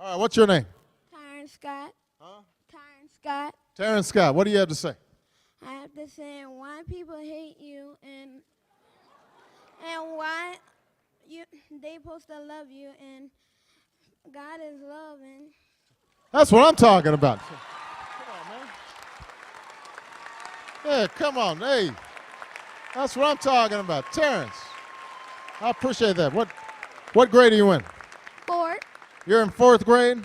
All right, what's your name? Terrence Scott. Huh? Terrence Scott. Terrence Scott. What do you have to say? I have to say why people hate you and why you they supposed to love you and God is love and That's what I'm talking about. Come on, man. Yeah, come on. Hey, that's what I'm talking about. Terrence, I appreciate that. What grade are you in? Fort. You're in 4th grade?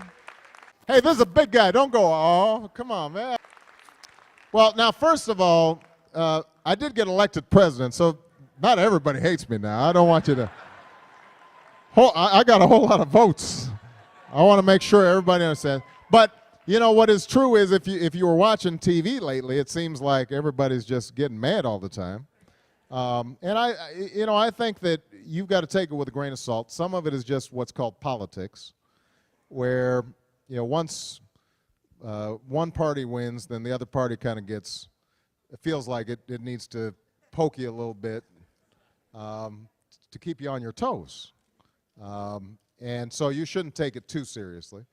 Hey, this is a big guy. Don't go, oh, come on, man. Well, now, first of all, I did get elected president, so not everybody hates me now. I don't want you to. I got a whole lot of votes. I want to make sure everybody understands. But you know what is true is if you were watching TV lately, it seems like everybody's just getting mad all the time. And I think that you've got to take it with a grain of salt. Some of it is just what's called politics, where once one party wins, then the other party kind of gets. It feels like it needs to poke you a little bit to keep you on your toes. And so you shouldn't take it too seriously.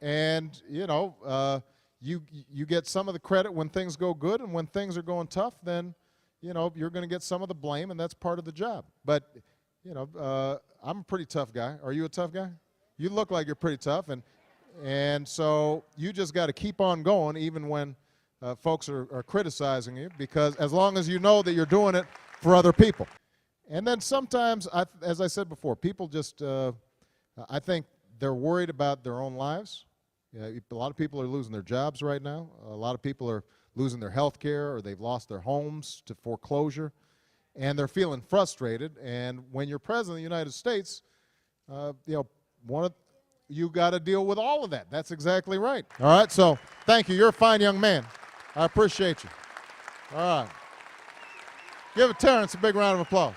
And, you get some of the credit when things go good, and when things are going tough, then, you're going to get some of the blame, and that's part of the job. But, I'm a pretty tough guy. Are you a tough guy? You look like you're pretty tough, and so you just got to keep on going even when folks are criticizing you, because as long as you know that you're doing it for other people. And then sometimes, as I said before, people just, I think they're worried about their own lives. A lot of people are losing their jobs right now. A lot of people are losing their health care, or they've lost their homes to foreclosure, and they're feeling frustrated. And when you're president of the United States, you got to deal with all of that. That's exactly right. All right, so thank you. You're a fine young man. I appreciate you. All right. Give Terrence a big round of applause.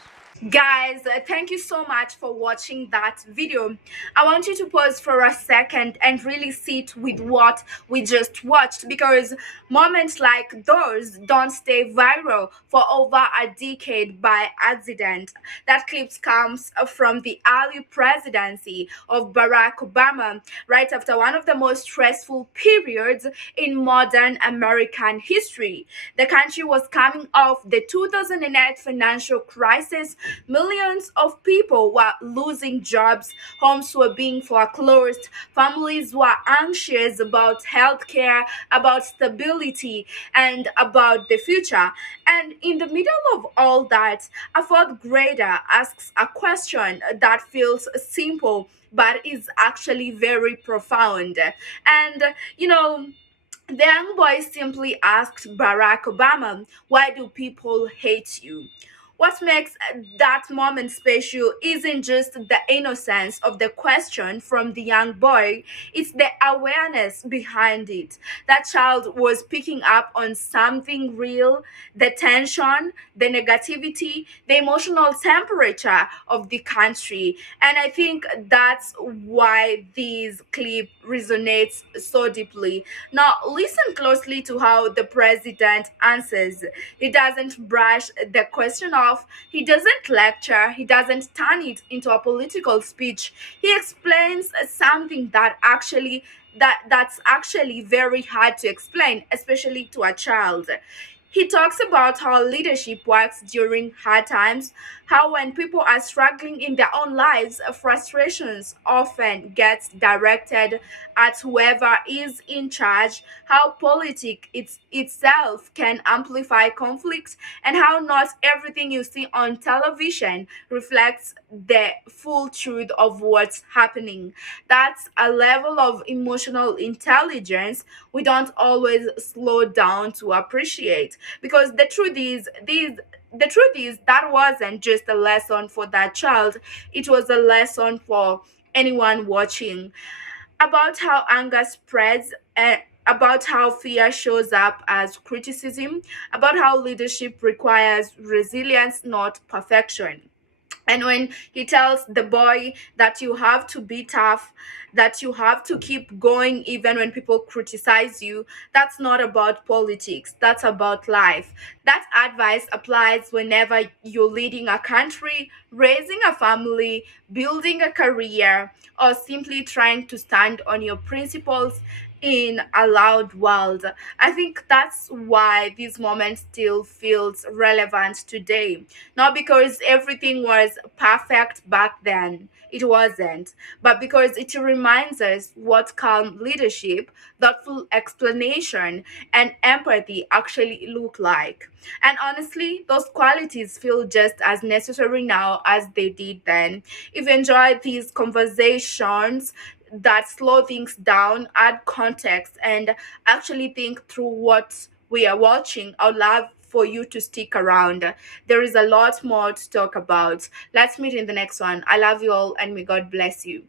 Guys, thank you so much for watching that video. I want you to pause for a second and really sit with what we just watched, because moments like those don't stay viral for over a decade by accident. That clip comes from the early presidency of Barack Obama, right after one of the most stressful periods in modern American history. The country was coming off the 2008 financial crisis. Millions of people were losing jobs, homes were being foreclosed, families were anxious about healthcare, about stability, and about the future. And in the middle of all that, a fourth grader asks a question that feels simple but is actually very profound. And the young boy simply asked Barack Obama, "Why do people hate you?" What makes that moment special isn't just the innocence of the question from the young boy, it's the awareness behind it. That child was picking up on something real, the tension, the negativity, the emotional temperature of the country. And I think that's why this clip resonates so deeply. Now, listen closely to how the president answers. He doesn't brush the question off, he doesn't lecture, he doesn't turn it into a political speech. He explains something that's actually very hard to explain, especially to a child. He talks about how leadership works during hard times, how when people are struggling in their own lives, frustrations often gets directed at whoever is in charge, how politics itself can amplify conflict, and how not everything you see on television reflects the full truth of what's happening. That's a level of emotional intelligence we don't always slow down to appreciate, because the truth is that wasn't just a lesson for that child, it was a lesson for anyone watching, about how anger spreads, about how fear shows up as criticism, about how leadership requires resilience, not perfection. And when he tells the boy that you have to be tough, that you have to keep going even when people criticize you. That's not about politics, that's about life. That advice applies whenever you're leading a country, raising a family, building a career, or simply trying to stand on your principles in a loud world. I think that's why this moment still feels relevant today. Not because everything was perfect back then, it wasn't, but because it reminds us what calm leadership, thoughtful explanation, and empathy actually look like. And honestly, those qualities feel just as necessary now as they did then. If you enjoy these conversations that slow things down, add context, and actually think through what we are watching, I would love for you to stick around. There is a lot more to talk about. Let's meet in the next one. I love you all, and may God bless you.